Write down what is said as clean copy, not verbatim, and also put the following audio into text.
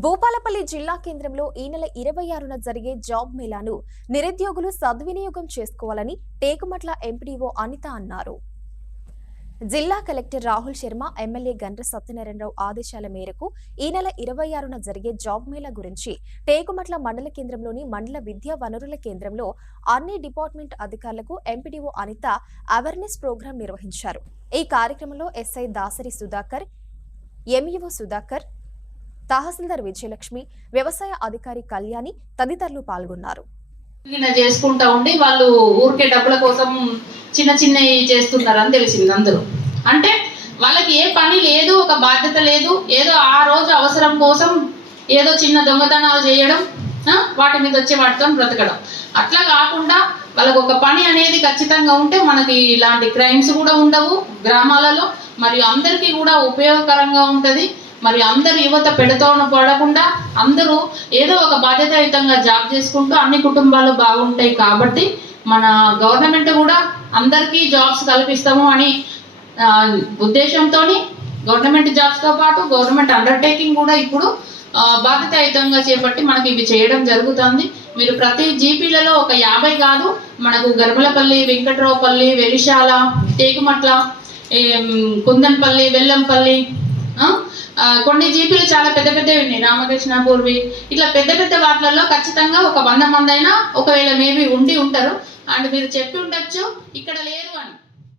భూపాలపల్లి జిల్లా కేంద్రంలో ఈ నెల 26న జరిగే జాబ్ మేళాను నిరుద్యోగులు సద్వినియోగం చేసుకోవాలని టేకుమట్ల ఎంపీడీఓ అనిత అన్నారు. జిల్లా కలెక్టర్ రాహుల్ శర్మ, ఎమ్మెల్యే గండ్ర సత్యనారాయణరావు ఆదేశాల మేరకు ఈ నెల 26న జరిగే జాబ్ మేళా గురించి టేకుమట్ల మండల కేంద్రంలోని మండల విద్యా వనరుల కేంద్రంలో అన్ని డిపార్ట్మెంట్ అధికారులకు ఎంపీడీఓ అనిత అవేర్నెస్ ప్రోగ్రాం నిర్వహించారు. ఈ కార్యక్రమంలో ఎస్ఐ దాసరి సుధాకర్, ఎంఈఓ సుధాకర్, తహసీల్దార్ విజయలక్ష్మి, వ్యవసాయ అధికారి కళ్యాణి తదితరులు పాల్గొన్నారు. చేసుకుంటా ఉండి వాళ్ళు ఊరికే డబ్బుల కోసం చిన్న చిన్నవి చేస్తున్నారని తెలిసింది అందరూ. అంటే వాళ్ళకి ఏ పని లేదు, ఒక బాధ్యత లేదు, ఏదో ఆ రోజు అవసరం కోసం ఏదో చిన్న దొంగతనాలు చేయడం, వాటి మీద వచ్చే వాటితో బ్రతకడం. అట్లా కాకుండా వాళ్ళకు ఒక పని అనేది ఖచ్చితంగా ఉంటే మనకి ఇలాంటి క్రైమ్స్ కూడా ఉండవు గ్రామాలలో. మరియు అందరికీ కూడా ఉపయోగకరంగా ఉంటుంది. మరి అందరు యువత పెడతోన పడకుండా అందరూ ఏదో ఒక బాధ్యతాయుతంగా జాబ్ చేసుకుంటూ అన్ని కుటుంబాలు బాగుంటాయి. కాబట్టి మన గవర్నమెంట్ కూడా అందరికీ జాబ్స్ కల్పిస్తాము అని ఉద్దేశంతో గవర్నమెంట్ జాబ్స్తో పాటు గవర్నమెంట్ అండర్టేకింగ్ కూడా ఇప్పుడు బాధ్యతాయుతంగా చేపట్టి మనకి ఇవి చేయడం జరుగుతుంది. మీరు ప్రతి జీపీలలో ఒక 50 కాదు, మనకు గర్మలపల్లి, వెంకట్రావుపల్లి, వెలిశాల, టేకుమట్ల, కుందన్పల్లి, వెల్లంపల్లి, కొన్ని జీపీలు చాలా పెద్ద పెద్దవి ఉన్నాయి, రామకృష్ణ, పూర్వి, ఇట్లా పెద్ద పెద్ద వాటిలలో ఖచ్చితంగా ఒక 100 మంది అయినా ఒకవేళ మేబీ ఉండి ఉంటారు. అండ్ మీరు చెప్పి ఉండొచ్చు, ఇక్కడ లేరు.